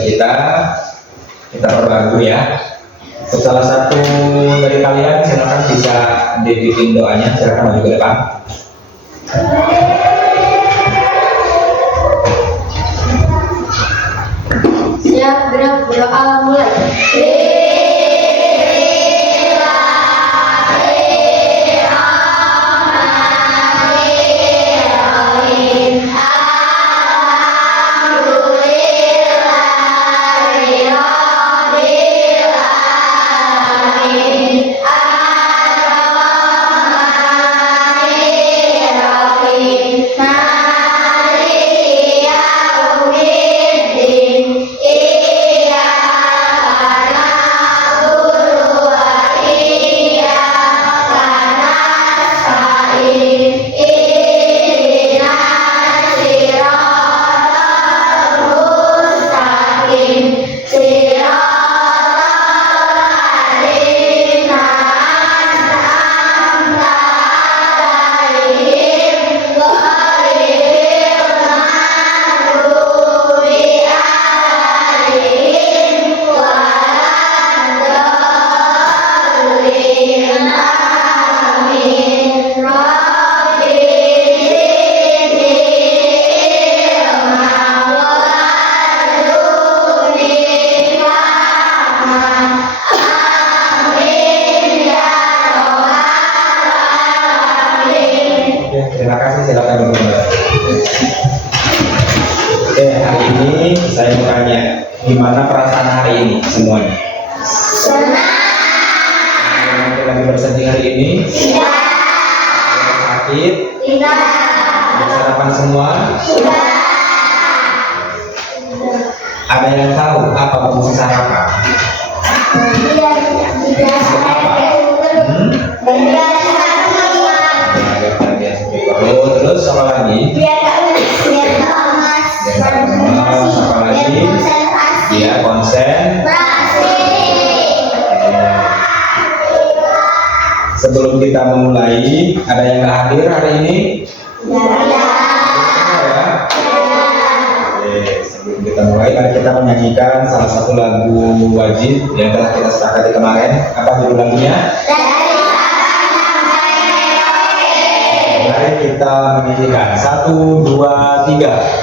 kita perbarui ya. Untuk salah satu dari kalian silakan bisa dibikin doanya, silakan maju ke depan. Siap, gerak, berdoa, mulai. Terima kasih, silakan duduk. Oke, hari ini saya mau tanya, gimana perasaan hari ini semuanya? Senang. Yang lagi bersedih hari ini? Tidak. Yang sakit? Tidak. Ada sarapan semua? Tidak. Ada yang tahu apa fungsi sarapan? Tidak. Terus apa lagi? Apa lagi? Dia konsen. Sebelum kita memulai, ada yang nggak hadir hari ini? Ya. Oke, sebelum kita mulai, mari kita menyanyikan salah satu lagu wajib yang telah kita sepakati kemarin. Apa judul lagunya? Mari kita menyanyikan 1, 2, 3.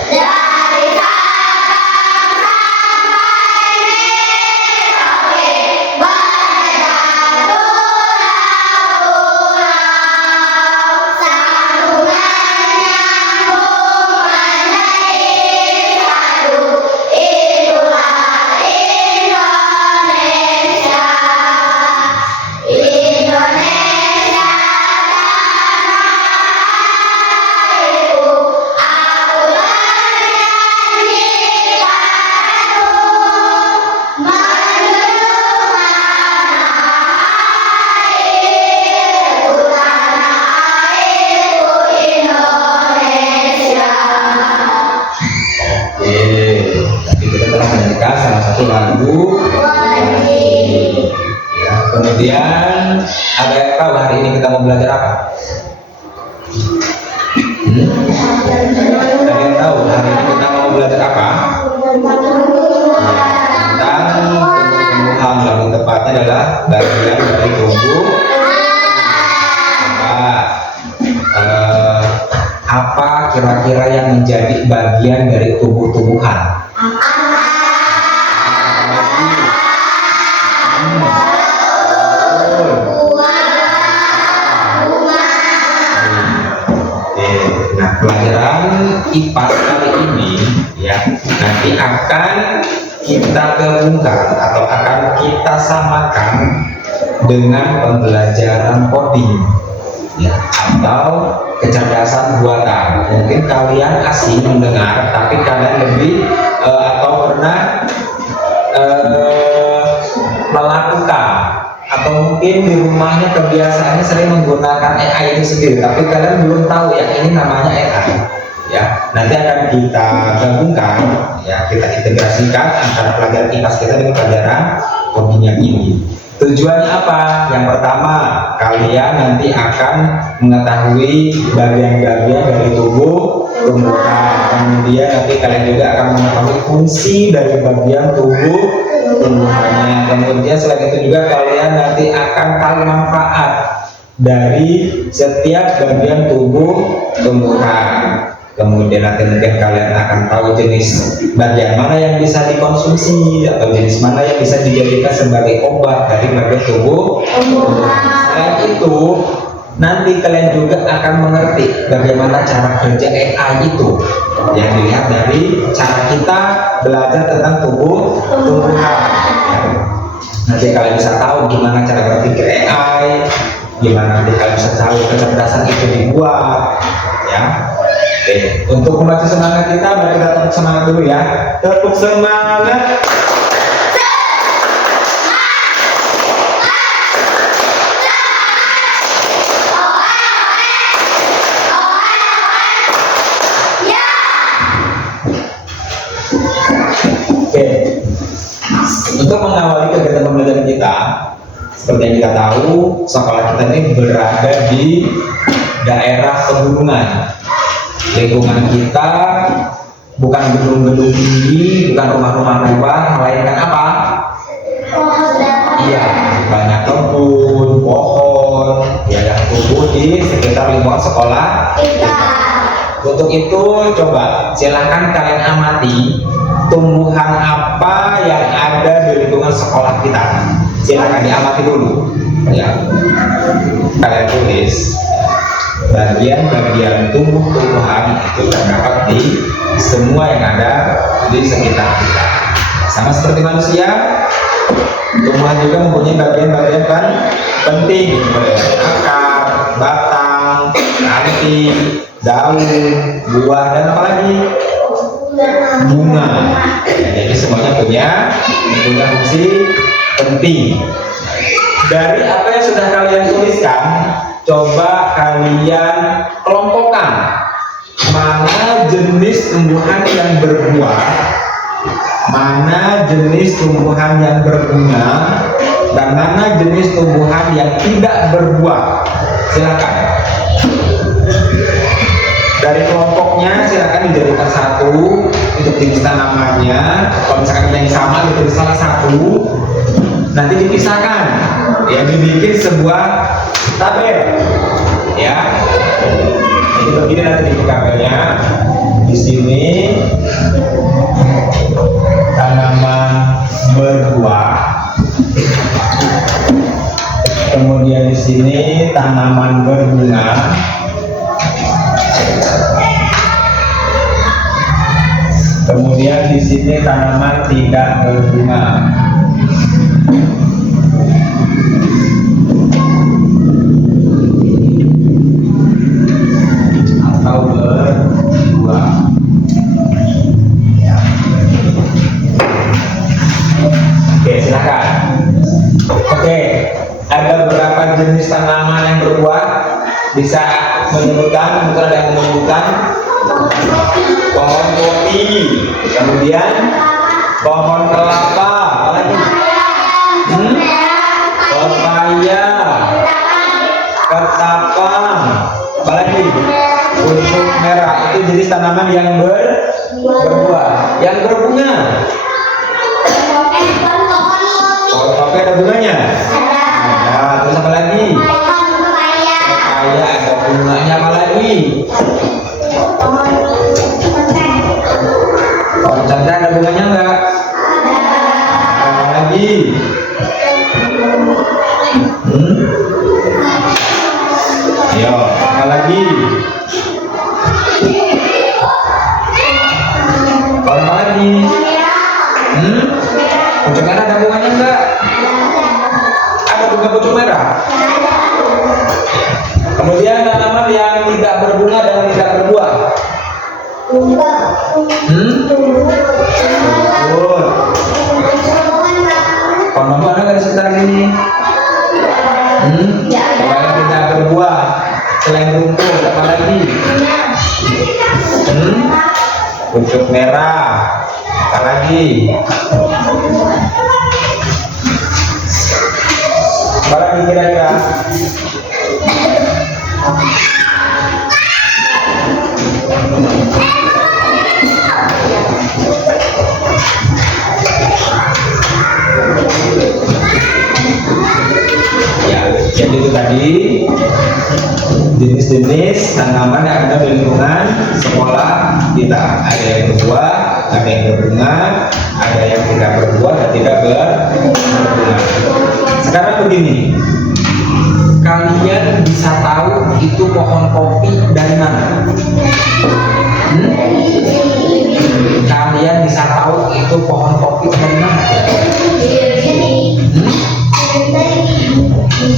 Salah satu lagu ya, kemudian ada yang tahu hari ini kita mau belajar apa? Ada yang tahu hari ini kita mau belajar apa? Tentang tumbuh-tumbuhan, lebih tepatnya adalah bagian dari tubuh. Apa kira-kira yang menjadi bagian dari tumbuh-tumbuhan? Nah, pelajaran IPA kali ini ya nanti akan kita gabungkan atau akan kita samakan dengan pembelajaran coding ya, atau kecerdasan buatan. Mungkin kalian asing mendengar, tapi kalian lebih atau pernah melakukan, atau mungkin di rumahnya kebiasaannya sering menggunakan AI ini sendiri, tapi kalian belum tahu ya ini namanya AI ya. Nanti akan kita gabungkan ya, kita integrasikan antara pelajaran IPAS kita dengan pelajaran coding yang ini. Tujuannya apa? Yang pertama, kalian nanti akan mengetahui bagian-bagian dari tubuh tumbuhan. kemudian nanti kalian juga akan mengetahui fungsi dari bagian tubuh tumbuhannya. Kemudian selain itu juga kalian nanti akan tahu manfaat dari setiap bagian tubuh tumbuhan. Kemudian nanti mungkin kalian akan tahu jenis bagian mana yang bisa dikonsumsi atau jenis mana yang bisa dijadikan sebagai obat dari bagian tubuh tumbuhan. Selain itu, nanti kalian juga akan mengerti bagaimana cara kerja AI itu, yang dilihat dari cara kita belajar tentang tubuh tumbuhan. Nanti kalian bisa tahu gimana cara berpikir AI, gimana nanti kalian bisa tahu kecerdasan itu dibuat, ya. Oke, untuk membaca semangat kita, mari kita tepuk semangat dulu ya. Tepuk semangat. Oke, untuk mengawali kegiatan pembelajaran kita, seperti yang kita tahu, sekolah kita ini berada di daerah pegunungan. Lingkungan kita bukan gedung-gedung tinggi, bukan rumah-rumah mewah, melainkan apa? Iya, banyak kebun, pohon, ya yang tumbuh di sekitar lingkungan sekolah kita. Untuk itu, coba silakan kalian amati tumbuhan apa yang ada di lingkungan sekolah kita. Silakan diamati dulu, ya. Kalian tulis bagian-bagian tumbuh-tumbuhan itu terdapat di semua yang ada di sekitar kita. Sama seperti manusia, tumbuhan juga mempunyai bagian-bagian kan penting, akar, batang, ranting, daun, buah, dan apa lagi? Bunga. Jadi semuanya punya fungsi penting. Dari apa yang sudah kalian tuliskan, coba kalian kelompokkan mana jenis tumbuhan yang berbuah, mana jenis tumbuhan yang berbunga, dan mana jenis tumbuhan yang tidak berbuah. Silakan. Dari kelompoknya silakan dijadikan satu untuk jenis tanamannya. Kalau misalkan yang sama ditulis salah satu, nanti dipisahkan, ya, dibikin sebuah tabel, ya. Jadi begini nanti di tabelnya. Di sini tanaman berbuah, kemudian di sini tanaman berbunga, kemudian di sini tanaman tidak berbunga. Atau berbuah. Ya. Oke, silakan. Oke, ada beberapa jenis tanaman yang berbuah. Bisa menyebutkan, mungkin ada yang menyebutkan pohon kopi, kemudian pohon kelapa, apa lagi? Pepaya, ketapang, apa lagi? Kuncup merah. Itu jenis tanaman yang berbuah. Yang berbunga, pohon kopi ada bunganya? Ada. Terus apa lagi? Pepaya ada bunganya, apa lagi? Pohon canda ada bunganya enggak? Apa lagi? Ayo, apa lagi? Pohon apa lagi? Pucuk merah ada bunganya enggak? Ada bunga pucuk merah? Kemudian tanaman yang tidak berbunga dan tidak berbuah. Betul. Pohon bambu ada nggak di sekitar ini? Yang tidak berbuah selain rumput apa lagi? Pucuk merah, apa lagi? Apa lagi kira-kira? jenis-jenis tanaman yang ada di lingkungan sekolah kita. Ada yang berbuah, ada yang berbunga, ada yang tidak berbuah dan tidak berbunga. Sekarang begini, kalian bisa tahu itu pohon kopi dari mana? Kalian bisa tahu itu pohon kopi dari mana?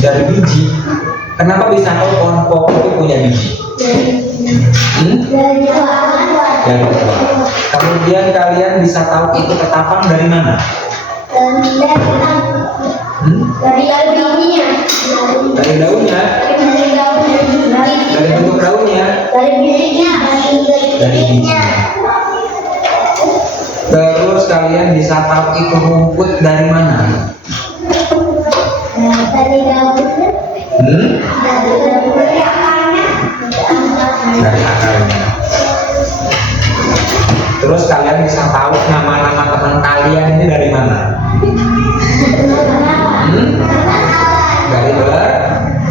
Dari biji. Kenapa bisa tahu pohon kopi itu punya biji? Dari buah. Kemudian kalian bisa tahu itu ketapang dari mana? Dari daunnya. Dari daunnya. Dari bentuk daunnya. Dari bijinya. Dari bijinya. Terus kalian bisa tahu itu rumput dari mana? Dari daunnya. Dari akarnya. Terus kalian bisa tahu nama-nama teman kalian ini dari mana? Dari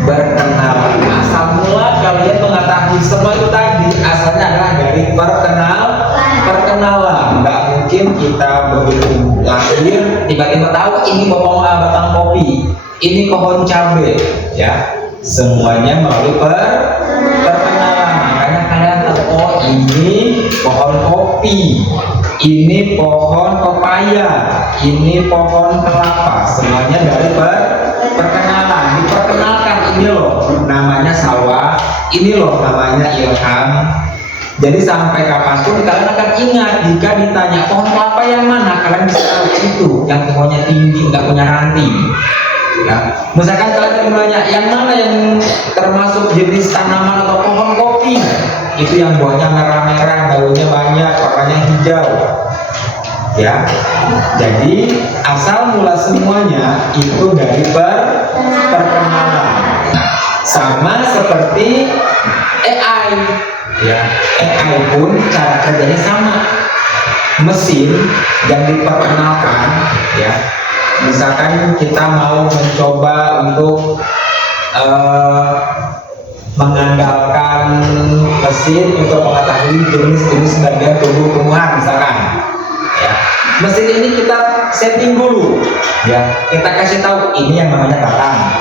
berkenalan. Asal mula kalian mengetahui semua itu tadi asalnya adalah dari perkenalan. Nggak mungkin kita begitu lahir tiba-tiba tahu ini batang kopi, ini pohon cabai, ya. Semuanya melalui perkenalan. Makanya kalian tahu, oh ini pohon kopi, ini pohon pepaya, ini pohon kelapa. Semuanya dari perkenalan. Diperkenalkan, ini loh namanya sawah, ini loh namanya ilham. Jadi sampai kapanpun kalian akan ingat jika ditanya pohon kelapa yang mana, kalian bisa tahu itu yang pohonnya tinggi, nggak punya ranting. Ya, misalkan kalian ditanya yang mana yang termasuk jenis tanaman atau pohon kopi, itu yang buahnya merah-merah, daunnya banyak, warnanya hijau. Ya, jadi asal mula semuanya itu dari perkenalan. Sama seperti AI, ya, AI pun cara kerjanya sama. Mesin yang diperkenalkan, ya. Misalkan kita mau mencoba untuk mengandalkan mesin untuk mengetahui jenis-jenis bagian tumbuh-tumbuhan, misalkan, ya. Mesin ini kita setting dulu, ya. Kita kasih tahu ini yang namanya batang,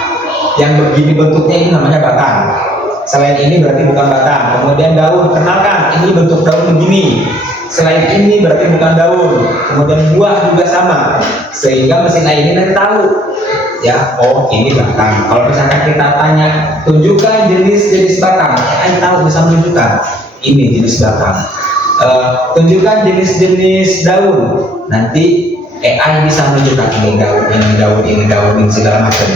yang begini bentuknya ini namanya batang. Selain ini berarti bukan batang. Kemudian daun, kenalkan ini bentuk daun begini. Selain ini berarti bukan daun. Kemudian buah juga sama. Sehingga mesin AI ini nanti tahu, ya, oh ini batang. Kalau misalkan kita tanya, tunjukkan jenis-jenis batang, AI tahu, bisa menunjukkan ini jenis batang. Tunjukkan jenis-jenis daun, nanti AI bisa menunjukkan ini daun, ini daun, ini daun, ini segala macam.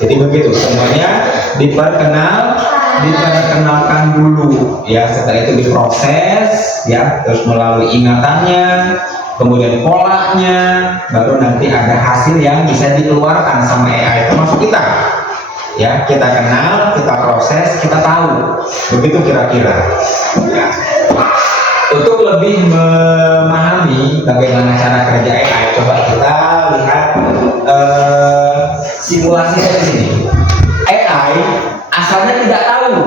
Jadi begitu, semuanya diperkenalkan dulu, ya. Setelah itu diproses, ya, terus melalui ingatannya, kemudian polanya, baru nanti ada hasil yang bisa dikeluarkan sama AI, termasuk kita, ya. Kita kenal, kita proses, kita tahu, begitu kira-kira, ya. Untuk lebih memahami bagaimana cara kerja AI, coba kita lihat simulasi di sini. AI asalnya tidak tahu,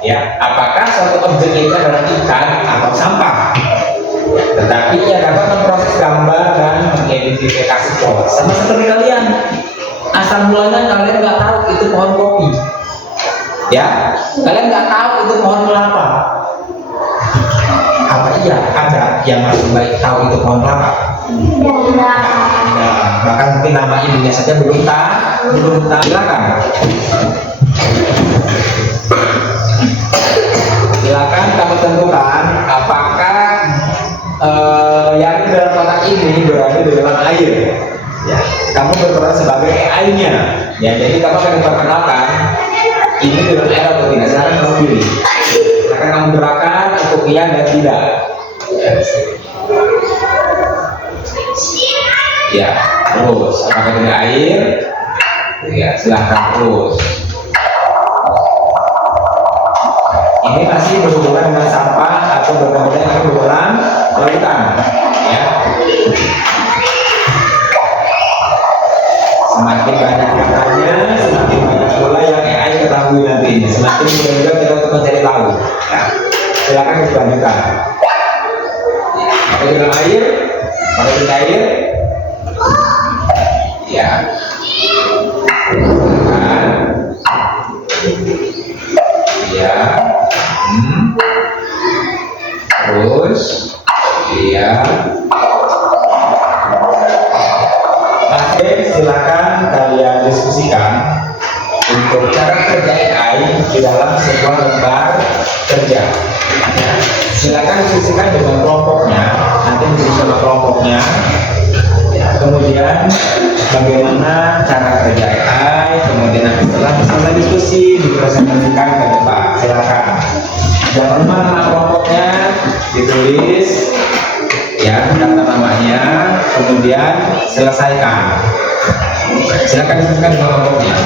ya, apakah suatu objek itu adalah ikan atau sampah. Tetapi ia dapat memproses gambar dan mengidentifikasi pohon. Sama seperti kalian, asal mulanya kalian nggak tahu itu pohon kopi, ya. Kalian nggak tahu itu pohon kelapa. Apa iya ada yang masih baik tahu itu pohon kelapa? Nah, bahkan mungkin nama ibunya saja belum tahu. Silakan. Silakan kamu tentukan apakah yang di dalam kotak ini berada di dalam air. Ya, kamu berperan sebagai AI-nya. Ya, jadi kamu akan diperkenalkan ini di dalam air atau tidak. Silakan kamu pilih. Silakan kamu gerakan untuk iya dan tidak. Ya, terus apakah tidak air? Ya, silahkan terus. Ini masih berhubungan dengan sampah atau berhubungan dengan lautan, ya. Semakin banyak katanya, semakin banyak pula yang AI ketahui nantinya. Semakin mudah juga kita silakan dilanjutkan. Pakai dalam air, pakai di air, ya. Silakan. Ya. Terus, ya. Oke, silakan kalian diskusikan untuk cara kerja AI di dalam sebuah lembar kerja. Silakan diskusikan dengan kelompoknya, nanti diskusikan kelompoknya. Kemudian bagaimana cara kerja AI, kemudian nanti setelah selesai diskusi dipresentasikan ke depan. Silakan. Jangan lupa nama kelompoknya ditulis, ya, daftar namanya, kemudian selesaikan. Silakan diskusikan dengan kelompoknya.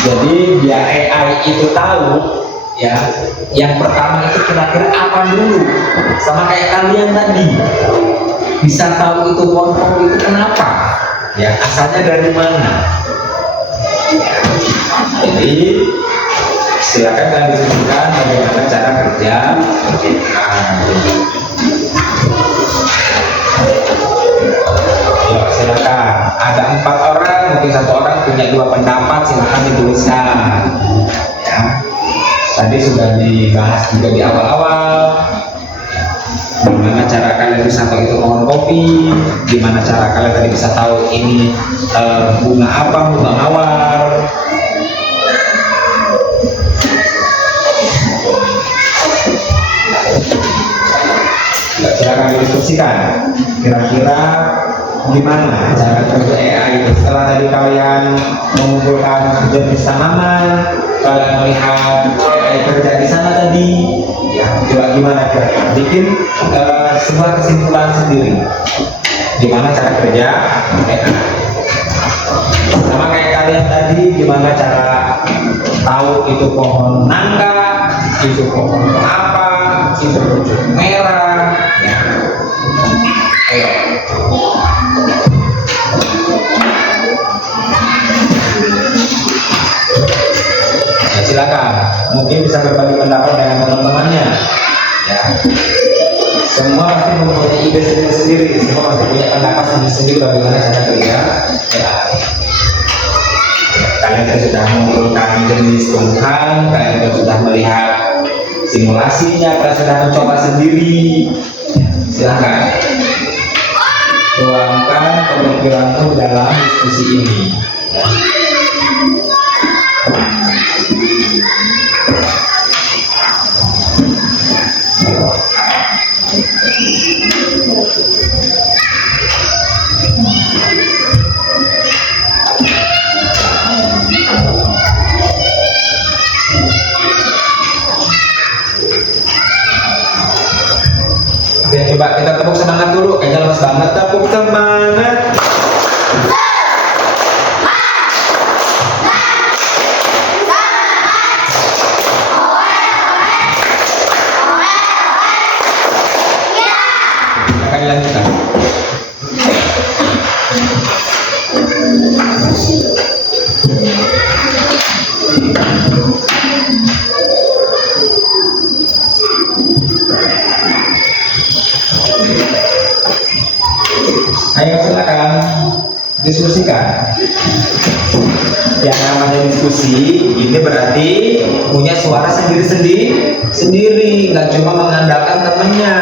Jadi biar AI itu tahu, ya, yang pertama itu kira-kira apa dulu, sama kayak kalian tadi bisa tahu itu pohon itu kenapa, ya, asalnya dari mana. Jadi silakan kalian diskusikan bagaimana cara kerja. Yuk, silakan. Ada 4 orang, mungkin 1 orang punya 2 pendapat, silakan dituliskan. Ya. Tadi sudah dibahas juga di awal-awal. Gimana cara kalian bisa tahu itu pohon kopi? Gimana cara kalian tadi bisa tahu ini bunga apa, bunga mawar? Silakan didiskusikan. Kira-kira gimana cara kerja AI itu? Setelah tadi kalian mengumpulkan jenis tanaman, kalian melihat AI kerja di sana tadi, ya, coba gimana kira-kira bikin sebuah kesimpulan sendiri. Gimana cara kerja AI? Sama kayak kalian tadi, gimana cara tahu itu pohon nangka, itu pohon apa, itu rujuk merah, ya. Ayo. Ya, silakan, mungkin bisa berbagi pendapat dengan teman-temannya, ya. Semua pasti mempunyai ide sendiri-sendiri, semua pasti punya pendapat sendiri-sendiri bagaimana cara kerja ya. Kalian kan sudah mengumpulkan jenis tumbuhan, kalian juga sudah melihat simulasinya, kalian sudah mencoba sendiri. Silakan tuangkan pemikiranmu dalam diskusi ini. Oke, coba kita tepuk semangat dulu, kayaknya lemas banget. Tepuk semangat. Akan dilanjutkan. Ayo silakan diskusikan. Yang namanya diskusi ini berarti punya suara sendiri, nggak cuma mengandalkan temannya.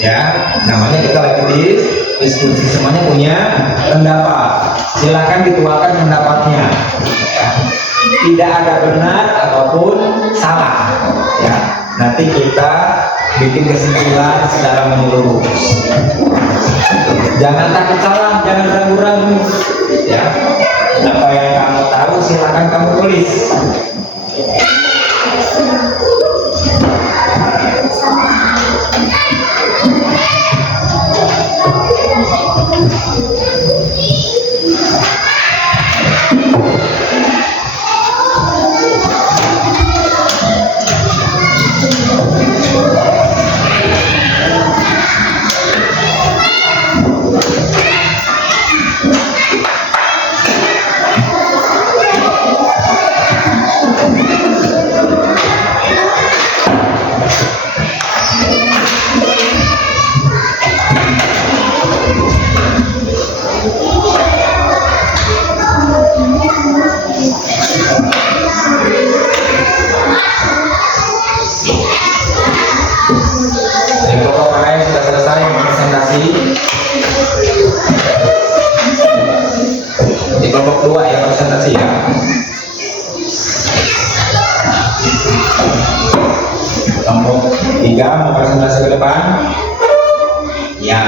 Ya, namanya kita lagi diskusi, semuanya punya pendapat. Silakan dituangkan pendapatnya. Ya. Tidak ada benar ataupun salah. Ya, nanti kita bikin kesimpulan secara menyeluruh. Jangan takut salah, jangan ragu-ragu. Ya, apa yang kamu tahu silakan kamu tulis. Kelompok 3 mau presentasi ke depan. Ya.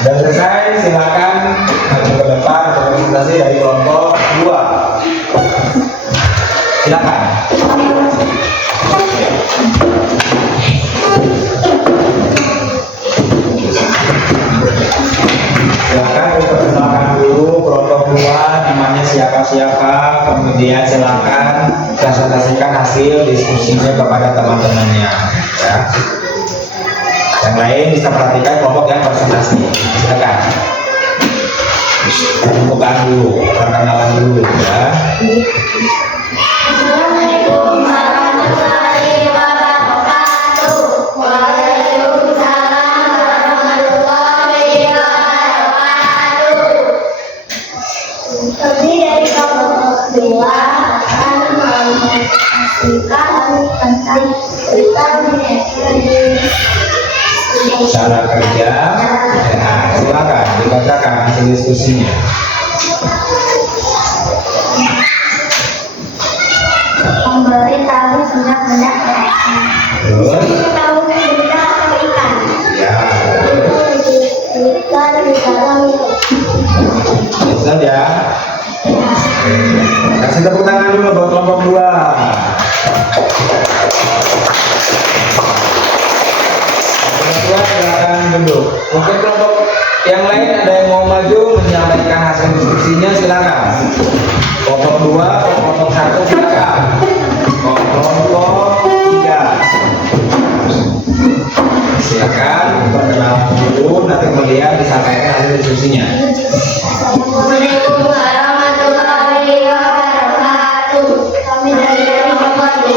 Sudah selesai, silakan maju ke depan untuk presentasi dari kelompok 2. Silakan. Silakan diperkenalkan dulu kelompok 2 namanya siapa, kemudian silakan presentasikan hasil diskusinya kepada teman-temannya, ya. Yang lain bisa perhatikan kelompok yang presentasi. Silakan. Pembukaan dulu, perkenalan dulu, ya. Assalamualaikum warahmatullahi wabarakatuh. Waalaikumsalam warahmatullahi wabarakatuh. Kami dari kelompok 2 akan menyampaikan tentang Cara kerja. Nah, silakan dibacakan hasil diskusinya. memberitahu benda-benda ikan. Tahu benda atau ikan. Ya. Ikan di dalam Itu saja. Kasih tepuk tangan dulu buat kelompok 2. Silakan duduk. Mungkin kelompok yang lain ada yang mau maju menyampaikan hasil diskusinya, silakan. Kelompok 2, kelompok 1 silakan. Kelompok 3. Silakan perkenalan dulu, nanti kemudian disampaikan hasil diskusinya. Assalamualaikum warahmatullahi wabarakatuh. Kami dari kelompok 2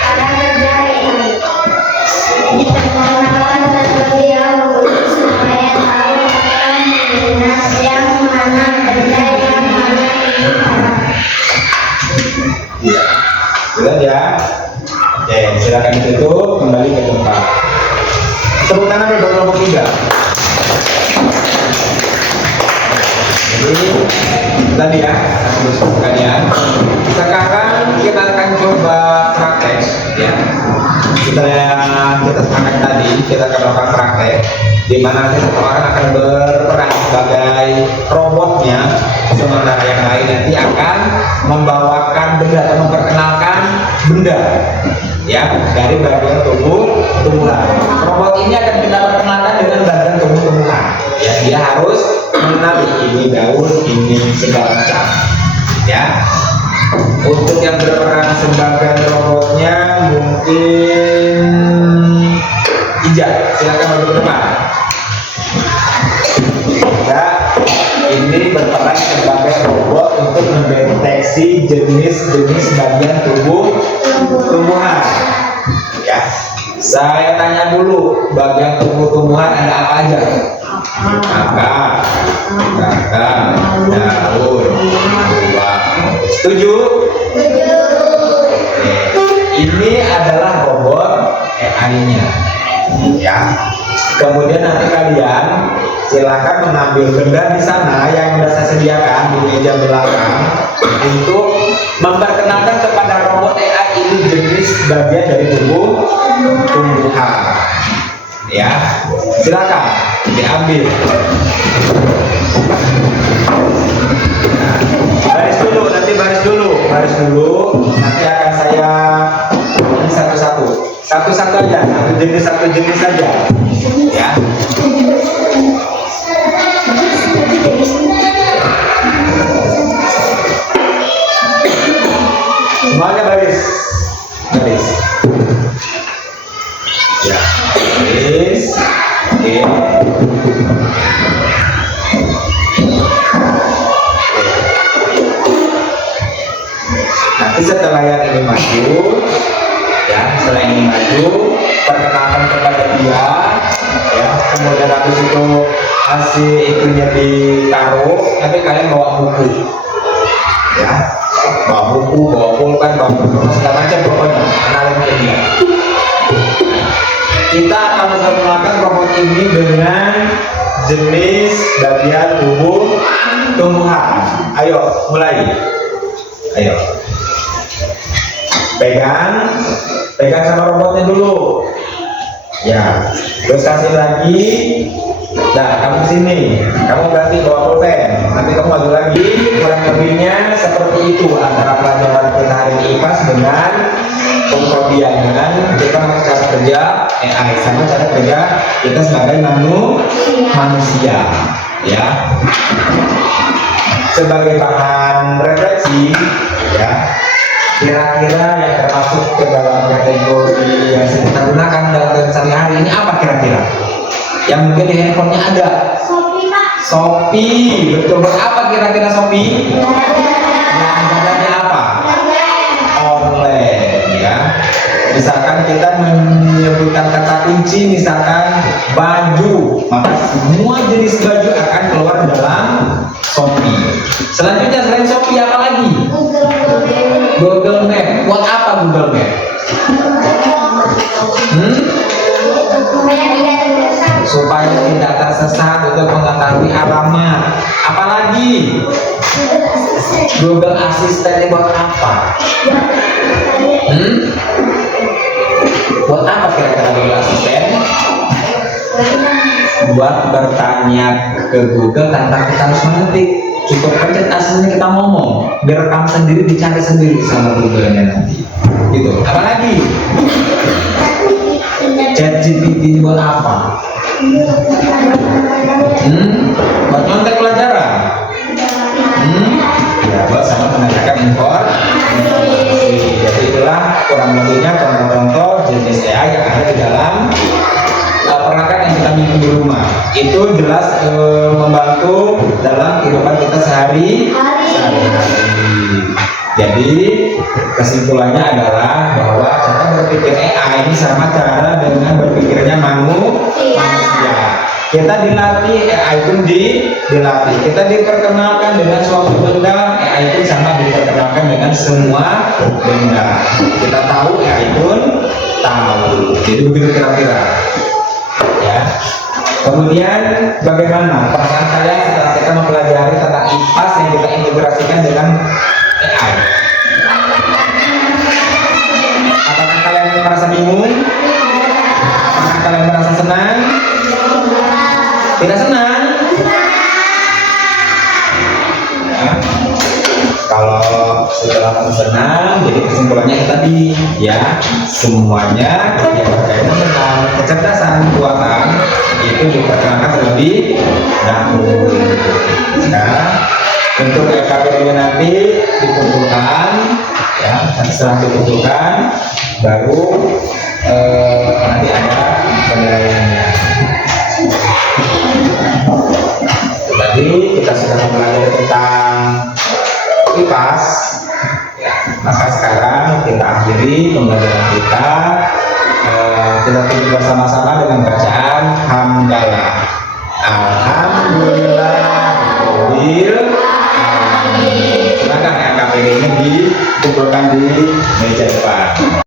cara kerja ini. Perkenalkan terlebih dahulu supaya tahu akan benar yang mana benda yang mana ikan. Iya. Sudah ya. Oke, silakan ditutup, kembali ke tempat. Tepuk tangan buat kelompok 3. Jadi tadi ya, terus kalian. Sekarang kita akan coba praktek, ya. Kita sepakat tadi, kita akan melakukan praktek, di mana nanti satu orang akan berperan sebagai robotnya, sementara yang lain nanti akan membawakan benda atau memperkenalkan benda, ya, dari bagian tumbuhan. Robot ini akan kita perkenalkan dengan bagian tumbuhan, ya. Dia harus mengenali ini daun, ini segala macam, ya. Untuk yang berperan sebagai robotnya mungkin Ija, silakan maju ke depan. Ya, ini berperan sebagai robot untuk mendeteksi jenis-jenis bagian tumbuhan. Ya, saya tanya dulu, bagian tumbuhan ada apa aja? Akar, daun, buah. Setuju? Ini adalah robot AI-nya, ya. Kemudian nanti kalian silakan mengambil benda di sana yang sudah saya sediakan di meja belakang untuk memperkenalkan kepada robot AI ini jenis bagian dari tumbuhan, ya. Silakan diambil. Baris dulu, nanti akan saya ini satu-satu aja, satu jenis saja, ya. Semuanya baris, ya, baris, oke. Nanti setelah yang ini maju, ya, setelah ini maju, perkenalkan kepada dia, ya. Kemudian habis itu hasil itunya ditaruh, nanti kalian bawa buku, ya, bawa buku, bawa pulpen, bawa segala macam pokoknya. ini dengan jenis bagian tubuh tumbuhan. Ayo, mulai. Ayo. Pegang sama robotnya dulu. Ya, terus kasih lagi. Nah, kamu sini. Kamu berarti bawa pulpen. Nanti kamu maju lagi. Kurang lebihnya seperti itu antara pelajaran kita hari ini IPAS dengan pengkopian dengan kita cara kerja AI sama cara kerja kita sebagai manusia. Ya. Sebagai bahan refleksi, ya. Kira-kira yang termasuk ke dalam kategori yang kita gunakan dalam sehari-hari ini apa kira-kira? Yang mungkin di handphonenya ada. Shopee, Pak. Shopee, betul. Apa kira-kira Shopee? Yang dadanya apa? Online, ya. Misalkan kita menyebutkan kata kunci, misalkan baju, maka semua jenis baju akan keluar dalam Shopee. Selanjutnya selain Shopee apa lagi? Google Map. Buat apa Google Map? Supaya tidak tersesat untuk mengetahui alamat. Apalagi Google Assistant buat apa? Buat apa kira-kira Google Assistant? Buat bertanya ke Google tanpa kita harus mengetik. Cukup pencet aslinya kita ngomong, direkam sendiri, dicari sendiri sama Google-nya nanti. Gitu. Apalagi ChatGPT buat apa? Buat nyontek pelajaran. Ya, buat sama menanyakan informasi. Jadi itulah kurang lebihnya contoh-contoh jenis AI yang ada di dalam perangkat yang kita miliki di rumah. Itu jelas membantu dalam kehidupan kita sehari-hari. Jadi kesimpulannya adalah bahwa cara berpikir AI ini sama cara dengan berpikirnya manusia. Kita dilatih, AI pun dilatih. Kita diperkenalkan dengan suatu benda, AI pun sama diperkenalkan dengan semua benda. Kita tahu, AI pun tahu. Jadi begitu kira-kira. Ya. Kemudian bagaimana perasaan kalian setelah kita mempelajari tentang IPAS yang kita integrasikan dengan AI? Apakah kalian merasa bingung? Apakah kalian merasa senang? Tidak senang? Ya. Kalau setelah kamu senang, jadi kesimpulannya itu tadi, ya, semuanya yang berkaitan dengan kecerdasan buatan itu diperkenalkan terlebih dahulu. Sekarang untuk LKPD-nya nanti dikumpulkan, ya, setelah dikumpulkan baru nanti ada penilaiannya. Tadi kita sudah mempelajari tentang IPAS, ya, maka sekarang kita akhiri pembelajaran kita. Kita tutup bersama-sama dengan bacaan hamdalah. Alhamdulillah. Silakan KPD ini dikumpulkan di meja depan.